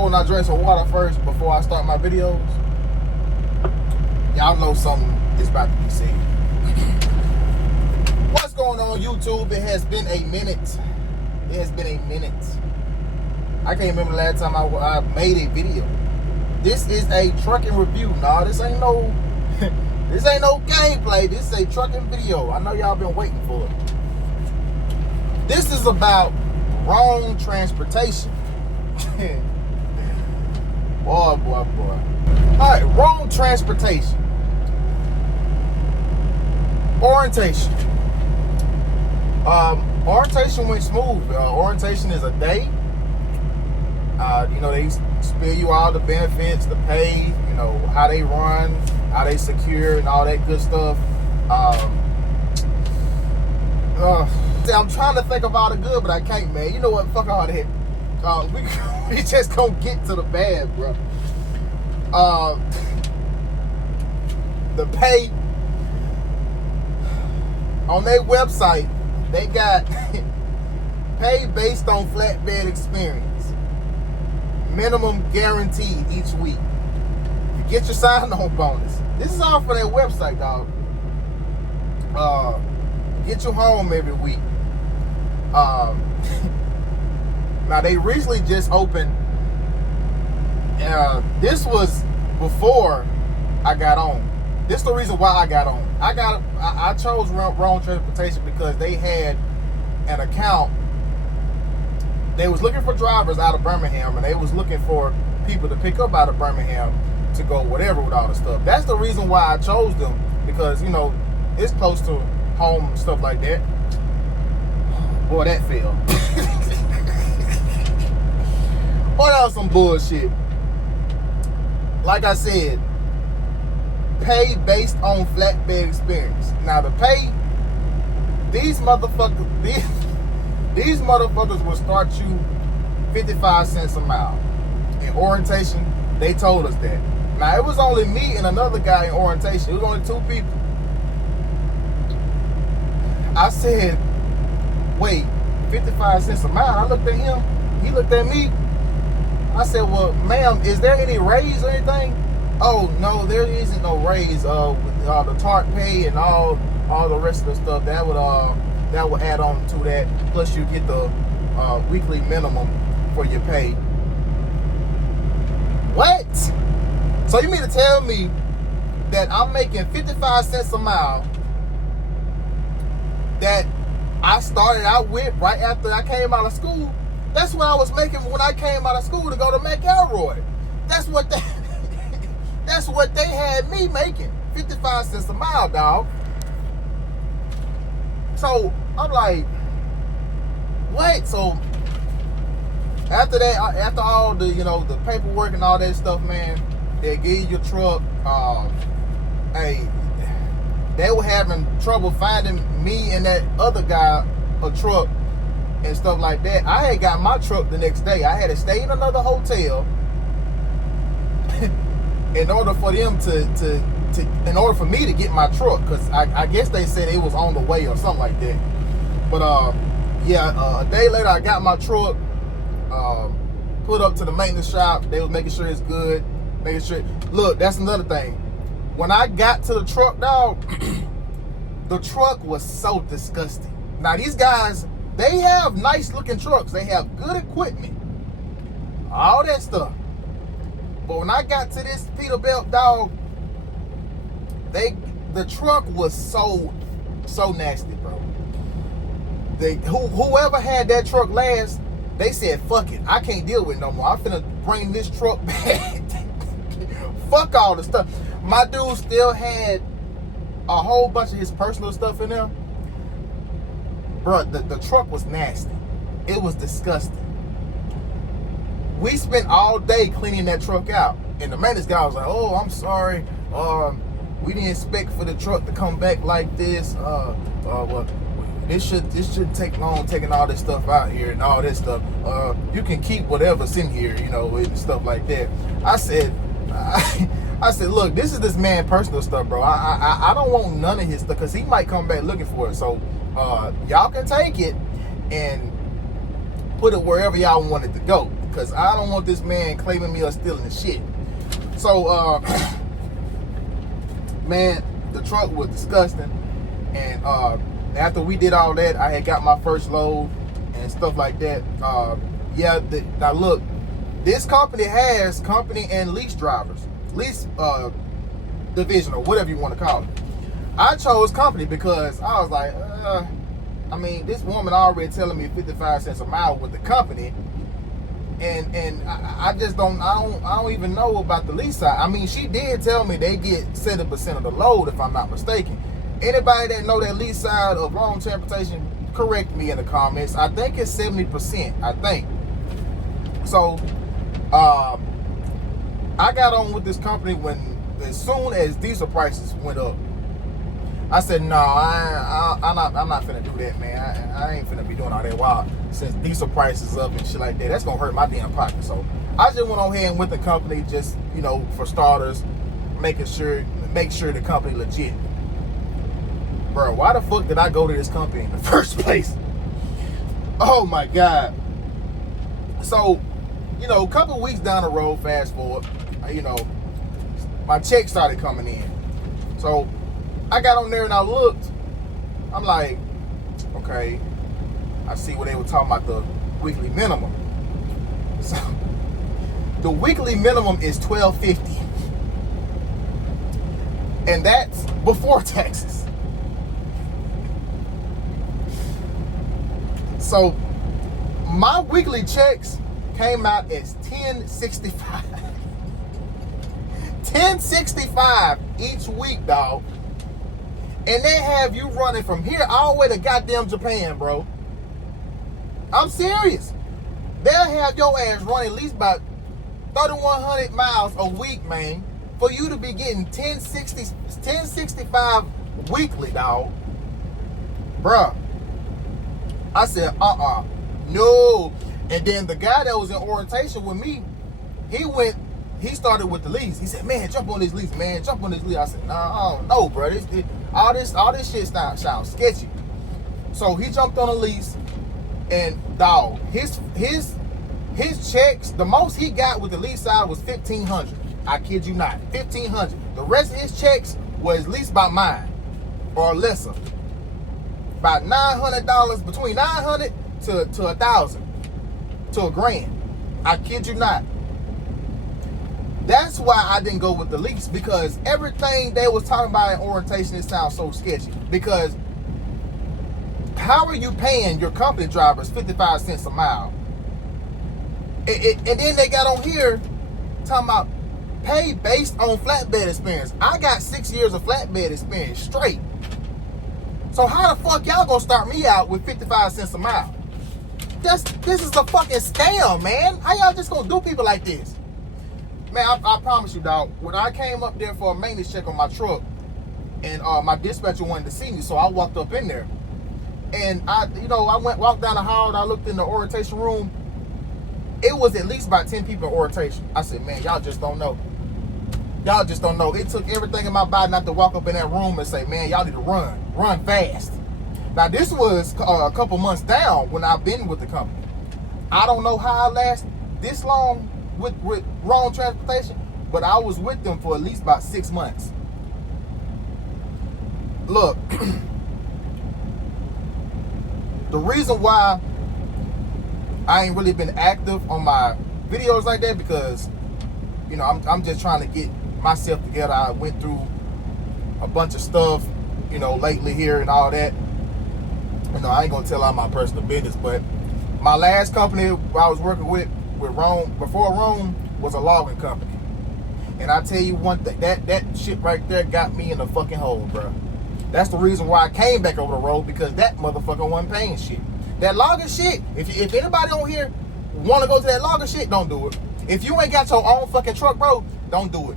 know when I drink some water first before I start my videos, y'all know something is about to be said. What's going on, YouTube? It has been a minute. It has been a minute. I can't remember the last time I made a video. This is a trucking review. Nah, this ain't no this ain't no gameplay. This is a trucking video. I know y'all been waiting for it. This is about Roane transportation. boy. Alright, Roane transportation. Orientation. Orientation went smooth. Orientation is a day. They spill you all the benefits, the pay, how they run, how they secure, and all that good stuff. I'm trying to think of all the good, but I can't, man. You know what? Fuck all that. We just gonna get to the bad, bro. The pay on their website, they got pay based on flatbed experience. Minimum guaranteed each week. You get your sign-on bonus. This is all for their website, dog. Get you home every week. Now they recently just opened. This was before I got on. This is the reason why I got on. I chose Roane Transportation because they had an account. They was looking for drivers out of Birmingham, and they was looking for people to pick up out of Birmingham to go whatever with all the stuff. That's the reason why I chose them, because it's close to home and stuff like that. Boy, that failed. Boy, that was some bullshit. Like I said, pay based on flatbed experience. Now the pay, these motherfuckers will start you 55 cents a mile. In orientation, they told us that. Now it was only me and another guy in orientation. It was only two people. I said, wait, 55 cents a mile? I looked at him. He looked at me. I said, well, ma'am, is there any raise or anything? Oh, no, there isn't no raise. The TARP pay and all the rest of the stuff, that would add on to that. Plus you get the weekly minimum for your pay. What? So you mean to tell me that I'm making 55 cents a mile that I started out with right after I came out of school? That's what I was making when I came out of school to go to McElroy. That's what they had me making. 55 cents a mile, dog. So I'm like, what? So after that, after all the the paperwork and all that stuff, man, they give you your truck. They were having trouble finding me and that other guy a truck and stuff like that. I had got my truck the next day. I had to stay in another hotel in order for them in order for me to get my truck, because I guess they said it was on the way or something like that. But a day later I got my truck, put up to the maintenance shop. They was making sure it's good, making sure. Look, that's another thing. When I got to the truck, dog, the truck was so disgusting. Now these guys, they have nice looking trucks. They have good equipment, all that stuff. But when I got to this Peterbilt, dog, the truck was so nasty, bro. Whoever had that truck last, they said, fuck it, I can't deal with it no more. I'm finna bring this truck back. Fuck all the stuff. My dude still had a whole bunch of his personal stuff in there. Bro, the truck was nasty. It was disgusting. We spent all day cleaning that truck out, and the maintenance guy was like, oh, I'm sorry. We didn't expect for the truck to come back like this. Well, this should take long taking all this stuff out here and all this stuff. You can keep whatever's in here, and stuff like that. I said, look, this is this man personal stuff, bro. I don't want none of his stuff, because he might come back looking for it. So y'all can take it and put it wherever y'all want it to go. because I don't want this man claiming me or stealing the shit. So, man, the truck was disgusting. And after we did all that, I had got my first load and stuff like that. Now look, this company has company and lease drivers, lease division or whatever you want to call it. I chose company because I was like, I mean, this woman already telling me 55 cents a mile with the company, and I just I don't even know about the lease side. I mean, she did tell me they get 70% of the load, if I'm not mistaken. Anybody that know that lease side of Roane Transportation, correct me in the comments. I think it's 70%. I think. So, I got on with this company as soon as diesel prices went up. I said, no, I'm not finna do that, man. I ain't finna be doing all that while since diesel prices up and shit like that. That's gonna hurt my damn pocket. So I just went on ahead and with the company, just, you know, for starters, make sure the company legit. Bro, why the fuck did I go to this company in the first place? Oh my God. So, you know, a couple weeks down the road, fast forward, you know, my check started coming in. So I got on there and I looked. I'm like, okay, I see what they were talking about, the weekly minimum. So the weekly minimum is $12.50, and that's before taxes. So my weekly checks came out as $10.65. $10.65 each week, dog. And they have you running from here all the way to goddamn Japan, bro. I'm serious. They'll have your ass running at least about 3,100 miles a week, man, for you to be getting $10.65 weekly, dog. Bruh. I said, no. And then the guy that was in orientation with me, he started with the lease. He said, man, jump on this lease, man. Jump on this lease. I said, nah, I don't know, bro. All this shit sounds sketchy. So he jumped on a lease, and dog, his checks, the most he got with the lease side was $1,500. I kid you not, $1,500. The rest of his checks was leased by mine, or lesser. About $900, between $900 to $1,000, to $1,000. I kid you not. That's why I didn't go with the lease, because everything they was talking about in orientation, it sounds so sketchy. Because how are you paying your company drivers 55 cents a mile? And then they got on here talking about pay based on flatbed experience. I got 6 years of flatbed experience straight. So how the fuck y'all gonna start me out with 55 cents a mile? This is a fucking scam, man. How y'all just gonna do people like this? Man, I promise you, dog, when I came up there for a maintenance check on my truck, and my dispatcher wanted to see me, so I walked up in there. And I walked down the hall, and I looked in the orientation room. It was at least about 10 people in orientation. I said, man, y'all just don't know. Y'all just don't know. It took everything in my body not to walk up in that room and say, man, y'all need to run fast. Now, this was a couple months down when I've been with the company. I don't know how I last this long with Roane Transportation, but I was with them for at least about 6 months. Look, the reason why I ain't really been active on my videos like that, because, you know, I'm just trying to get myself together. I went through a bunch of stuff, you know, lately here and all that. You know, I ain't gonna tell all my personal business, but my last company I was working with Roane, before Roane, was a logging company. And I tell you one thing, that shit right there got me in the fucking hole, bro. That's the reason why I came back over the road, because that motherfucker wasn't paying shit. That logging shit, if anybody on here want to go to that logging shit, don't do it. If you ain't got your own fucking truck, bro, don't do it.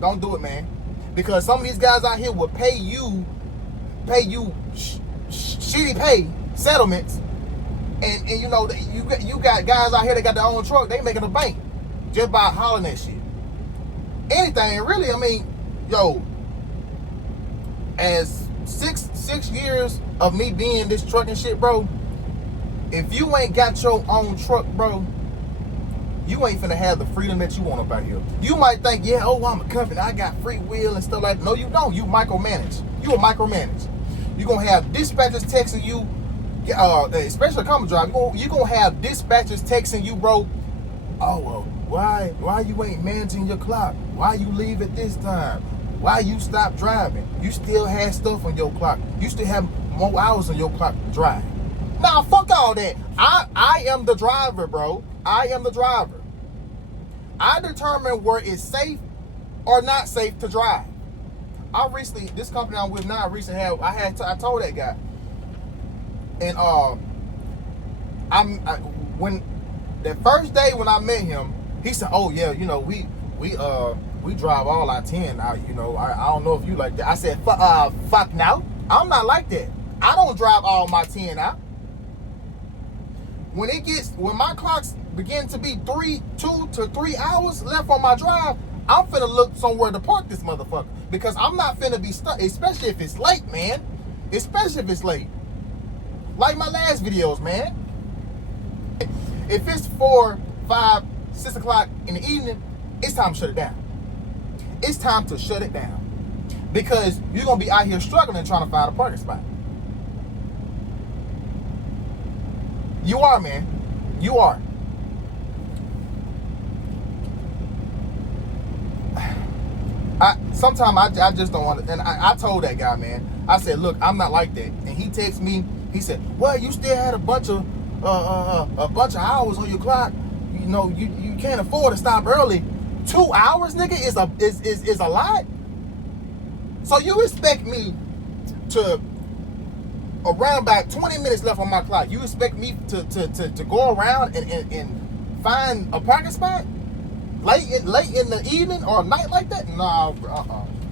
Don't do it, man. Because some of these guys out here will pay you shitty pay settlements, and you know, you got guys out here that got their own truck, they making a bank just by hollering that shit. Anything, really. I mean, yo, as six years of me being this trucking shit, bro, if you ain't got your own truck, bro, you ain't finna have the freedom that you want up out here. You might think, yeah, oh, I'm a company, I got free will and stuff like that. No, you don't. You micromanage. You a micromanage. You're gonna have dispatchers texting you, especially a common drive. You're gonna have dispatchers texting you, bro. Oh, well, why you ain't managing your clock? Why you leave at this time? Why you stop driving? You still have stuff on your clock. You still have more hours on your clock to drive. Nah, fuck all that. I am the driver, bro. I am the driver. I determine where it's safe or not safe to drive. This company I'm with now, I told that guy, and when the first day when I met him, he said, "Oh yeah, you know we drive all our 10 out. You know, I don't know if you like that." I said, "Fuck no, I'm not like that. I don't drive all my 10 out. When my clocks begin to be 2 to 3 hours left on my drive, I'm finna look somewhere to park this motherfucker, because I'm not finna be stuck, especially if it's late, man. Especially if it's late. Like my last videos, man. If it's 4, 5, 6 o'clock in the evening, it's time to shut it down. It's time to shut it down, because you're gonna be out here struggling trying to find a parking spot. You are, man. You are. Sometimes I just don't want to. And I told that guy, man, I said, look, I'm not like that. And he texted me. He said, well, you still had a bunch of hours on your clock. You know, you can't afford to stop early. 2 hours, nigga, is a lot. So you expect me to, around about 20 minutes left on my clock, you expect me to go around and find a parking spot late in the evening or night like that? Nah,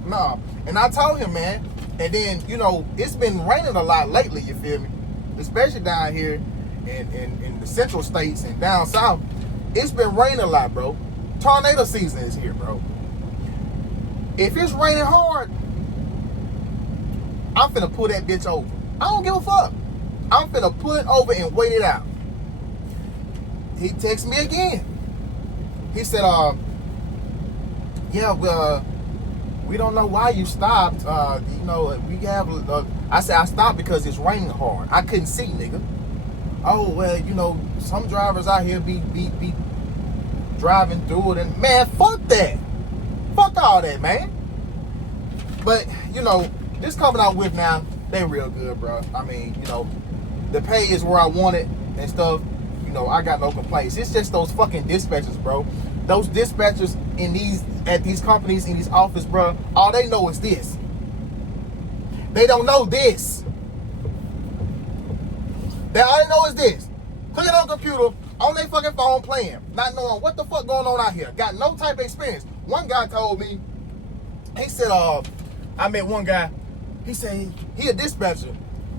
nah. And I told him, man. And then, you know, it's been raining a lot lately, you feel me? Especially down here in the central states and down south. It's been raining a lot, bro. Tornado season is here, bro. If it's raining hard, I'm finna pull that bitch over. I don't give a fuck. I'm finna pull it over and wait it out. He texted me again. He said, yeah, we don't know why you stopped. You know, we have, I said, I stopped because it's raining hard. I couldn't see, nigga. Oh, well, you know, some drivers out here be driving through it. And, man, fuck that. Fuck all that, man. But, you know, this company I'm with now, they real good, bro. I mean, you know, the pay is where I want it and stuff. You know, I got no complaints. It's just those fucking dispatchers, bro. Those dispatchers at these companies, in these offices, bro, all they know is this. They don't know this. All they know is this. Clicking on the computer, on their fucking phone playing, not knowing what the fuck going on out here. Got no type of experience. One guy told me, he said, I met one guy, he said, he a dispatcher.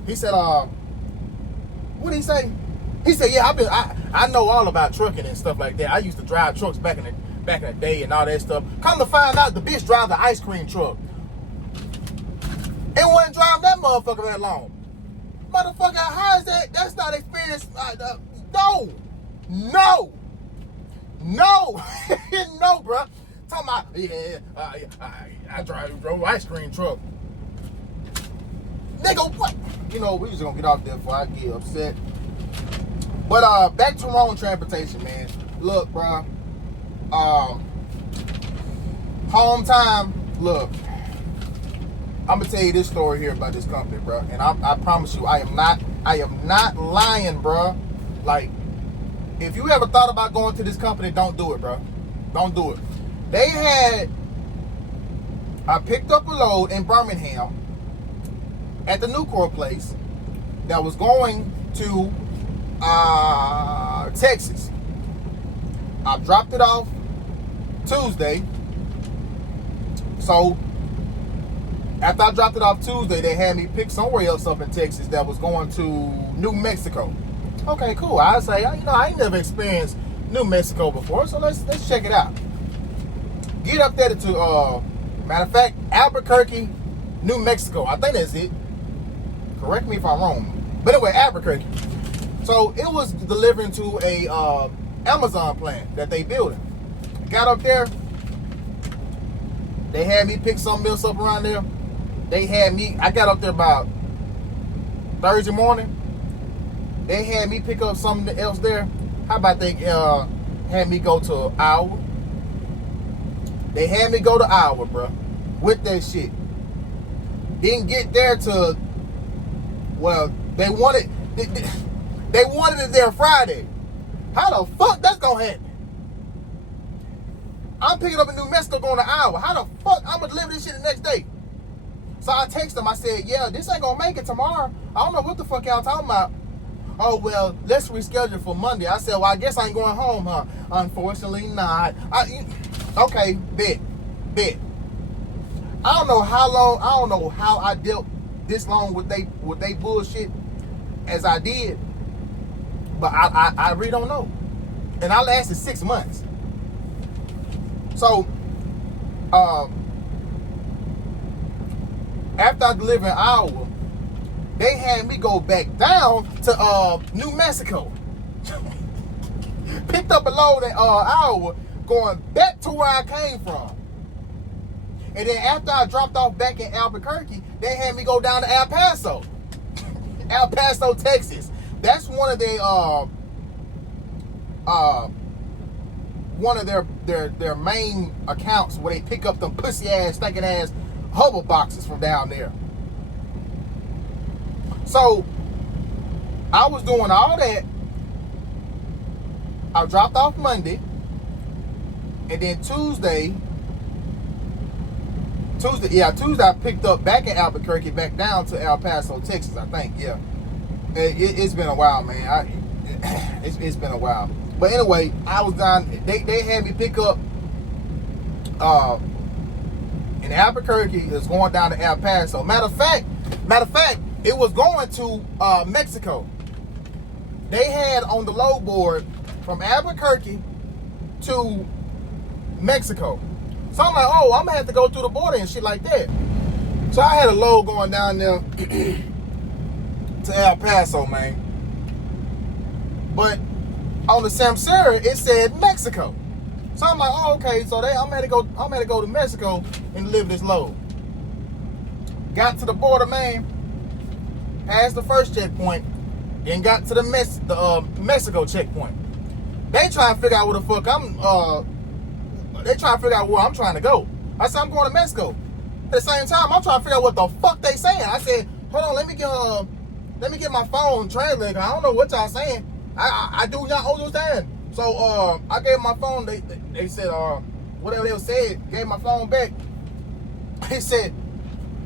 He said, what did he say? He said, yeah, I know all about trucking and stuff like that. I used to drive trucks back in the day and all that stuff. Come to find out, the bitch drive the ice cream truck. And wasn't driving that motherfucker that long. Motherfucker, how is that? That's not experience. No, no, bro. Talking about, yeah, I drove ice cream truck. Nigga, what? You know, we just gonna get off there before I get upset. But back to Roane Transportation, man. Look, bro. Home time. Look, I'm gonna tell you this story here about this company, bro. And I promise you, I am not lying, bro. Like, if you ever thought about going to this company, don't do it, bro. Don't do it. I picked up a load in Birmingham at the Nucor place that was going to Texas. I dropped it off Tuesday. So after I dropped it off Tuesday, they had me pick somewhere else up in Texas that was going to New Mexico. Okay, cool. I say, you know, I ain't never experienced New Mexico before, so let's check it out. Get up there to matter of fact, Albuquerque, New Mexico. I think that's it. Correct me if I'm wrong. But anyway, Albuquerque. So it was delivering to Amazon plant that they building. Got up there. They had me pick something else up around there. I got up there about Thursday morning. They had me pick up something else there. How about they had me go to Iowa? They had me go to Iowa, bro, with that shit. Didn't get there to, well, they wanted it there Friday. How the fuck that's gonna happen? I'm picking up in New Mexico going to Iowa. How the fuck I'm gonna deliver this shit the next day? So I texted them. I said, yeah, this ain't gonna make it tomorrow. I don't know what the fuck y'all talking about. Oh, well, let's reschedule for Monday. I said, well, I guess I ain't going home, huh? Unfortunately not. Okay, bet. I don't know how I dealt this long with they bullshit as I did. But I really don't know. And I lasted 6 months. So, after I delivered in Iowa, they had me go back down to New Mexico. Picked up a load in Iowa, going back to where I came from. And then after I dropped off back in Albuquerque, they had me go down to El Paso. El Paso, Texas. That's one of their main accounts where they pick up them pussy ass, stinking ass Hubble boxes from down there. So I was doing all that. I dropped off Monday, and then Tuesday I picked up back in Albuquerque, back down to El Paso, Texas. I think, yeah. It's been a while, man. It's been a while. But anyway, I was down. They had me pick up in Albuquerque. It's going down to El Paso. Matter of fact, it was going to Mexico. They had on the load board from Albuquerque to Mexico. So I'm like, oh, I'm gonna have to go through the border and shit like that. So I had a load going down there to El Paso, man. But on the Samsara, it said Mexico. So I'm like, oh, okay. So I'm gonna go to Mexico and deliver this load. Got to the border, man. Passed the first checkpoint, then got to the Mexico checkpoint. They trying to figure out where the fuck they trying to figure out where I'm trying to go. I said, I'm going to Mexico. At the same time, I'm trying to figure out what the fuck they saying. I said, hold on, let me get my phone translated. I don't know what y'all saying. I do not understand. So I gave my phone. They said whatever they said. Gave my phone back. He said,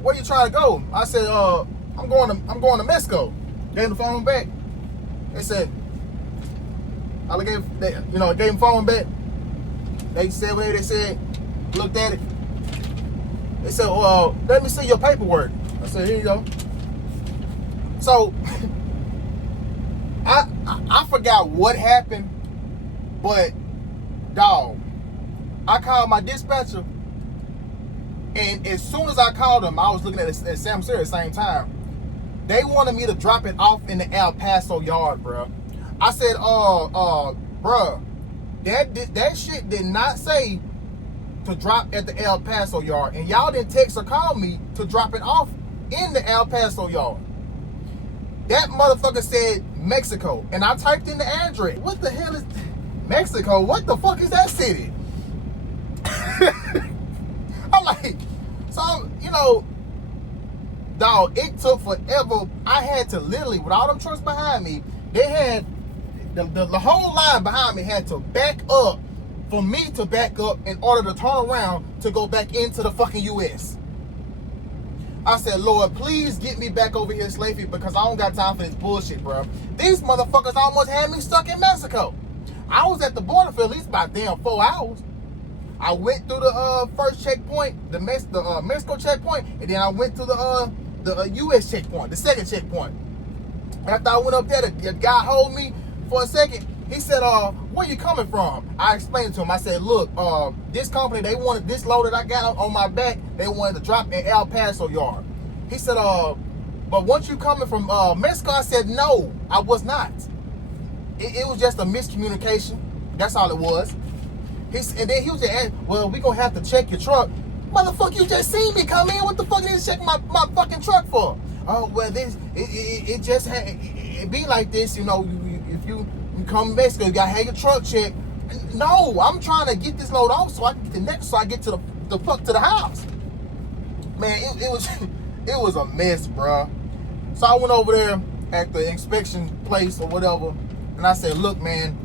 where you trying to go? I said, I'm going to Mexico. Gave the phone back. They said, I gave them phone back. They said whatever they said. Looked at it. They said, let me see your paperwork. I said, here you go. So I forgot what happened, but dog, I called my dispatcher, and as soon as I called them, I was looking at Samsara at the same time. They wanted me to drop it off in the El Paso yard, bro. I said, bruh, that shit did not say to drop at the El Paso yard, and y'all didn't text or call me to drop it off in the El Paso yard. That motherfucker said Mexico, and I typed in the address. What the hell is Mexico? What the fuck is that city? I'm like, so, dog, it took forever. I had to literally, with all them trucks behind me, they had, the whole line behind me had to back up for me to back up in order to turn around to go back into the fucking U.S. I said, Lord, please get me back over here safely because I don't got time for this bullshit, bro. These motherfuckers almost had me stuck in Mexico. I was at the border for at least about damn 4 hours. I went through the first checkpoint, the Mexico checkpoint, and then I went to the U.S. checkpoint, the second checkpoint. After I went up there, the guy hold me for a second. He said, where you coming from? I explained to him. I said, look, this company, they wanted this load that I got on my back, they wanted to drop in El Paso yard. He said, but once you coming from Mexico, I said, no, I was not. It was just a miscommunication. That's all it was. And then he was just, well, we gonna have to check your truck. Motherfucker, you just seen me come in. What the fuck you need to check my fucking truck for? Oh, well, it just it be like this, you know. If you come to Mexico, you gotta have your truck checked. No, I'm trying to get this load off so I can get the next, so I get to the fuck to the house. Man, it was it was a mess, bruh. So I went over there at the inspection place or whatever, and I said, look, man,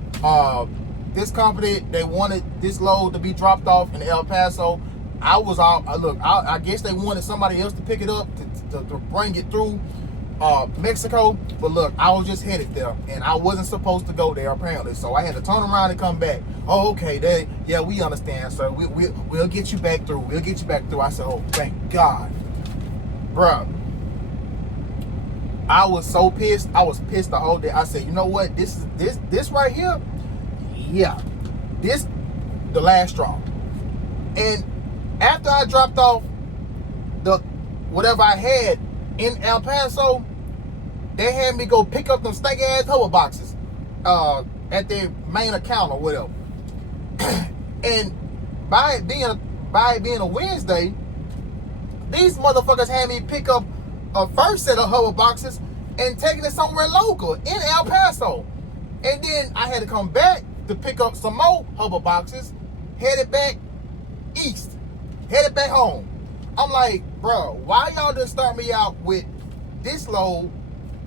this company, they wanted this load to be dropped off in El Paso. I guess they wanted somebody else to pick it up to bring it through Mexico. But look, I was just headed there, and I wasn't supposed to go there apparently. So I had to turn around and come back. Oh, okay, yeah, we understand, sir. We'll get you back through. We'll get you back through. I said, oh, thank God, bruh. I was so pissed. I was pissed the whole day. I said, you know what? This right here, yeah, this the last straw. And after I dropped off the whatever I had in El Paso, they had me go pick up them stank ass hover boxes at their main account or whatever. And by it being a Wednesday, these motherfuckers had me pick up a first set of hover boxes and taking it somewhere local in El Paso. And then I had to come back to pick up some more hover boxes, headed back east, headed back home. I'm like, bro, why y'all just start me out with this load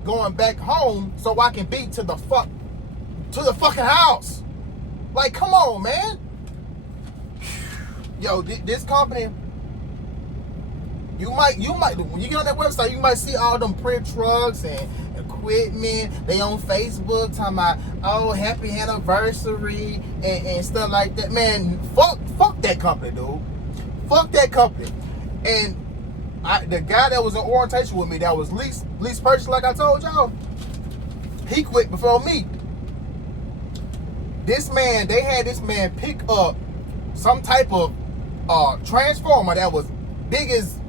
going back home so I can be to the fucking house? Like, come on, man. Yo, this company, you might when you get on that website, you might see all them print trucks and equipment. They on Facebook talking about, oh, happy anniversary and stuff like that. Man, fuck that company, dude. Fuck that company. And the guy that was in orientation with me, that was lease purchase, like I told y'all, he quit before me. They had this man pick up some type of transformer that was big as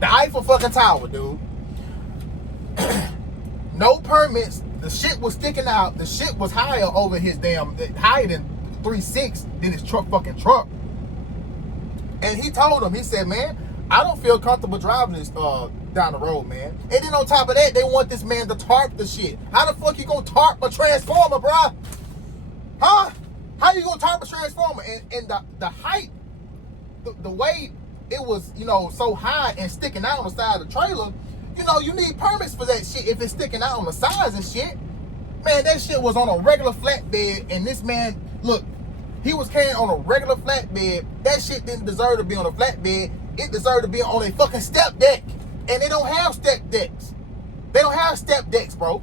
the Eiffel fucking Tower, dude. No permits. The shit was sticking out. The shit was higher over his higher than 3.6 than his truck. And he told him, he said, man, I don't feel comfortable driving this down the road, man. And then on top of that, they want this man to tarp the shit. How the fuck you gonna tarp a transformer, bruh? Huh? How you gonna tarp a transformer? And the height, the way it was, so high and sticking out on the side of the trailer, you need permits for that shit if it's sticking out on the sides and shit. Man, that shit was on a regular flatbed, and this man, look, he was carrying on a regular flatbed. That shit didn't deserve to be on a flatbed. It deserved to be on a fucking step deck. And they don't have step decks. They don't have step decks, bro.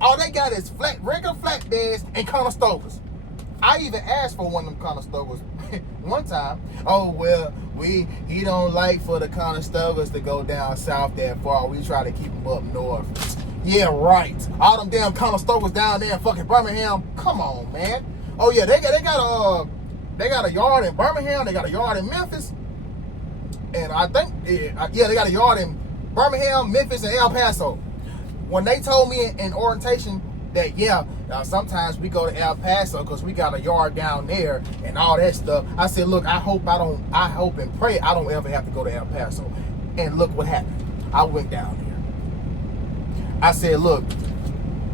All they got is regular flatbeds and Conestovers. I even asked for one of them Conestovers one time. Oh, well, he don't like for the Conestovers to go down south that far. We try to keep them up north. Yeah, right. All them damn Conestovers down there in fucking Birmingham. Come on, man. Oh yeah, they got a yard in Birmingham. They got a yard in Memphis, and I think they got a yard in Birmingham, Memphis, and El Paso. When they told me in orientation that sometimes we go to El Paso because we got a yard down there and all that stuff, I said, look, I hope and pray I don't ever have to go to El Paso. And look what happened. I went down there. I said, look,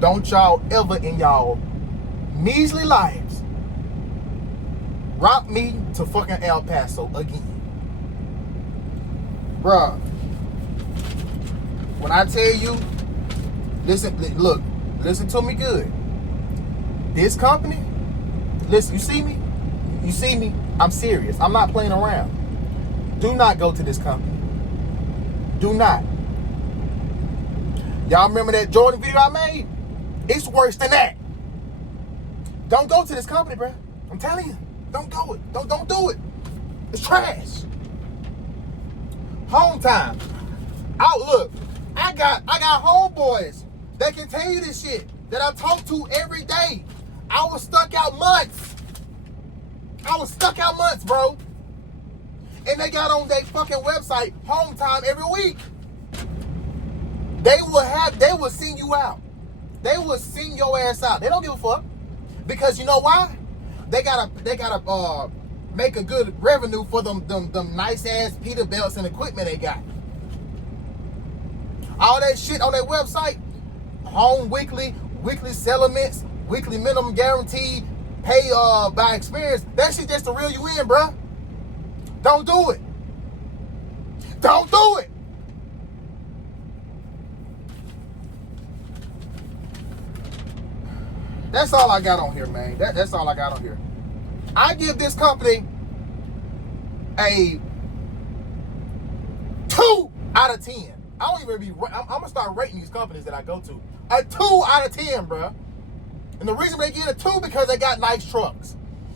don't y'all ever in y'all measly lives rock me to fucking El Paso again. Bruh, when I tell you, listen to me good. This company, listen, you see me, I'm serious. I'm not playing around. Do not go to this company. Do not. Y'all remember that Jordan video I made? It's worse than that. Don't go to this company, bro. I'm telling you, don't go it. Don't do it. It's trash. Home time. Look, I got homeboys that can tell you this shit that I talk to every day. I was stuck out months, bro. And they got on their fucking website home time every week. They will send you out. They will send your ass out. They don't give a fuck. Because you know why? They gotta make a good revenue for them nice ass Peterbilts and equipment they got. All that shit on their website, home weekly settlements, weekly minimum guarantee, pay by experience. That shit just to reel you in, bruh. Don't do it. Don't do it. That's all I got on here, man. That's all I got on here. I give this company a 2 out of 10. I don't even be. I'm gonna start rating these companies that I go to a 2 out of 10, bro. And the reason they get a 2 because they got nice trucks.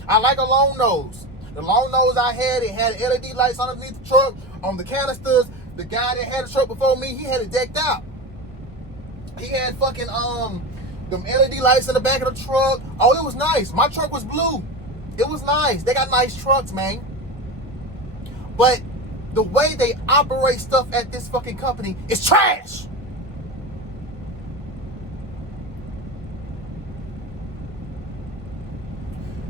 I like a long nose. The long nose I had, it had LED lights underneath the truck on the canisters. The guy that had a truck before me, he had it decked out. He had fucking them LED lights in the back of the truck. Oh, it was nice. My truck was blue. It was nice. They got nice trucks, man. But the way they operate stuff at this fucking company is trash.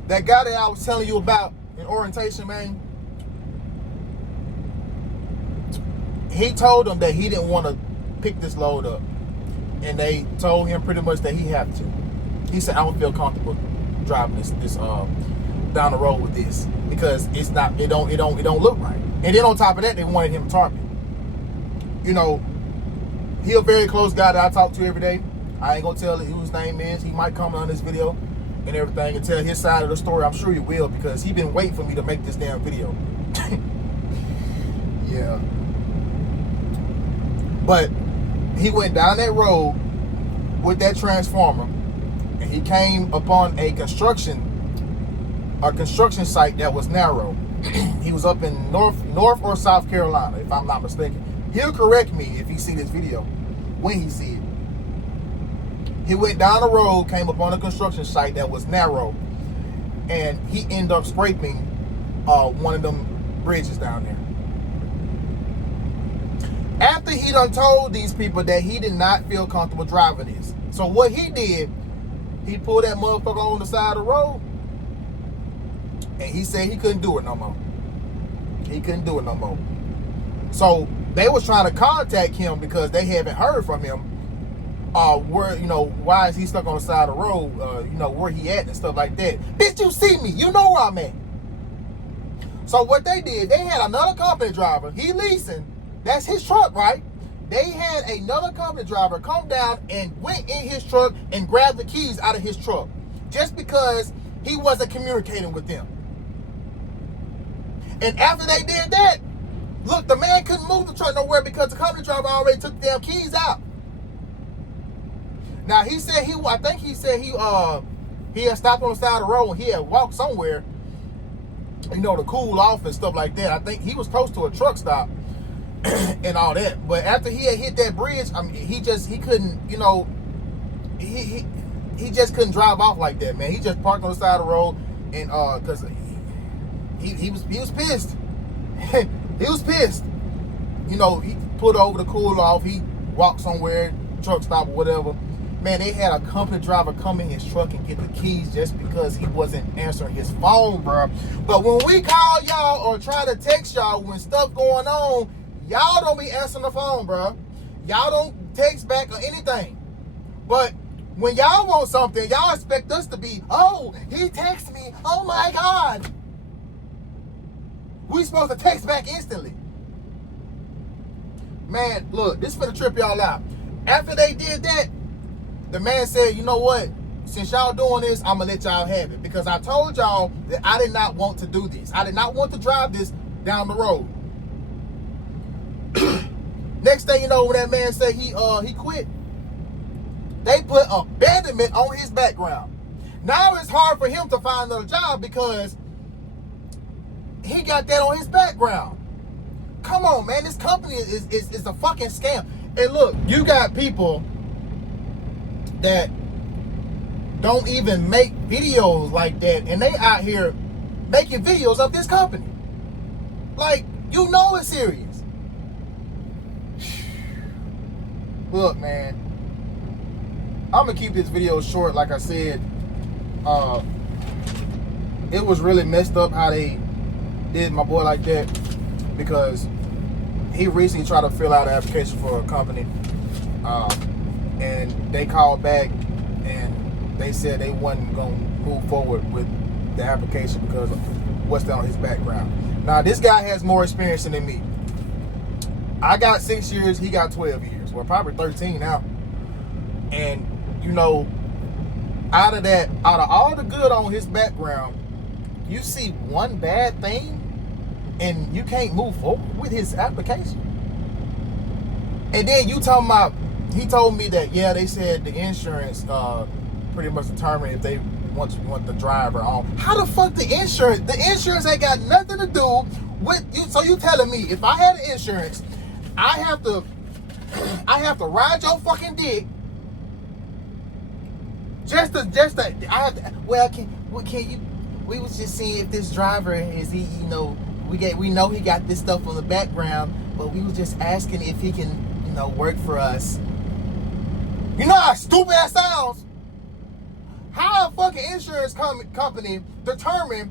That guy that I was telling you about in orientation, man, he told them that he didn't want to pick this load up. And they told him pretty much that he had to. He said, I don't feel comfortable driving this down the road with this because it don't look right. And then on top of that, they wanted him targeted. You know, he a very close guy that I talk to every day. I ain't gonna tell who his name is. He might come on this video and everything and tell his side of the story. I'm sure he will because he been waiting for me to make this damn video. Yeah. But he went down that road with that transformer and he came upon a construction site that was narrow. He was up in North or South Carolina, if I'm not mistaken. He'll correct me if he see this video, when he see it. He went down the road, came upon a construction site that was narrow, and he ended up scraping one of them bridges down there. After he done told these people that he did not feel comfortable driving this. So what he did, he pulled that motherfucker on the side of the road, and he said he couldn't do it no more. He couldn't do it no more. So they was trying to contact him because they haven't heard from him. Where, why is he stuck on the side of the road? Where he at and stuff like that. Bitch, you see me. You know where I'm at. So what they did, they had another company driver. He leasing. That's his truck, right? They had another company driver come down and went in his truck and grabbed the keys out of his truck. Just because he wasn't communicating with them. And after they did that, look, the man couldn't move the truck nowhere because the company driver already took the damn keys out. Now he said he had stopped on the side of the road and he had walked somewhere, to cool off and stuff like that. I think he was close to a truck stop and all that. But after he had hit that bridge, he couldn't, he just couldn't drive off like that, man. He just parked on the side of the road and because he was pissed. He was pissed. He pulled over to cool off. He walked somewhere, truck stop or whatever. Man, they had a company driver come in his truck and get the keys just because he wasn't answering his phone, bro. But when we call y'all or try to text y'all when stuff going on, y'all don't be answering the phone, bro. Y'all don't text back or anything. But when y'all want something, y'all expect us to be, oh, he texted me. Oh, my God. We supposed to text back instantly. Man, look, this is finna trip y'all out. After they did that, the man said, you know what? Since y'all doing this, I'm going to let y'all have it. Because I told y'all that I did not want to do this. I did not want to drive this down the road. Next thing you know, when that man said he quit, they put abandonment on his background. Now it's hard for him to find another job because he got that on his background. Come on, man. This company is a fucking scam. And look, you got people that don't even make videos like that, and they out here making videos of this company. Like, it's serious. Look, man, I'm gonna keep this video short. Like I said, it was really messed up how they did my boy like that, because he recently tried to fill out an application for a company, and they called back and they said they wasn't gonna move forward with the application because of what's on his background. Now this guy has more experience than me. I got 6 years, he got 12 years. Well, probably 13 now. And you know, out of all the good on his background, you see one bad thing and you can't move forward with his application. And then you talking about, he told me that, yeah, they said the insurance pretty much determined if they want the driver on. How the fuck the insurance ain't got nothing to do with you. So you telling me if I had insurance, I have to ride your fucking dick just to I have to, well, can you, we was just seeing if this driver is he, you know, we know he got this stuff on the background, but we was just asking if he can, you know, work for us. You know how stupid that sounds? How a fucking insurance company determine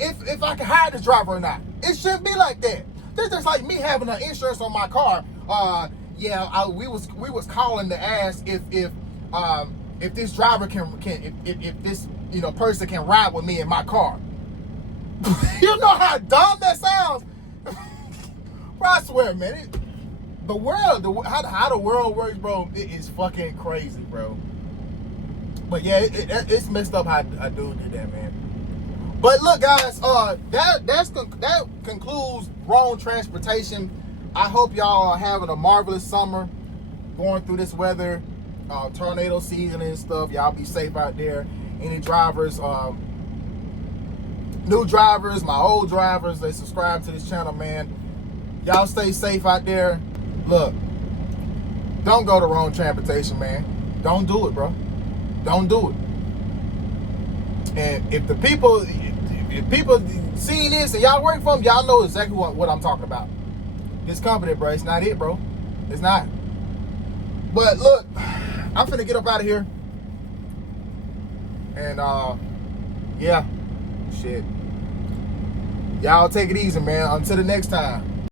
if I can hire this driver or not? It shouldn't be like that. This just like me having an insurance on my car. We was calling to ask if this driver can if this, you know, person can ride with me in my car. You know how dumb that sounds? Bro, I swear, man. The world, how the world works, bro, it is fucking crazy, bro. But yeah, it's messed up how a dude did that, man. But look, guys, that concludes Roane Transportation. I hope y'all are having a marvelous summer, going through this weather, tornado season and stuff. Y'all be safe out there. Any drivers, new drivers, my old drivers, they subscribe to this channel, man. Y'all stay safe out there. Look, don't go to Roane Transportation, man. Don't do it, bro. Don't do it. And if people seeing this and y'all work for them, y'all know exactly what I'm talking about. This company, bro, it's not it, bro. It's not. But look, I'm finna get up out of here. And yeah, shit. Y'all take it easy, man. Until the next time.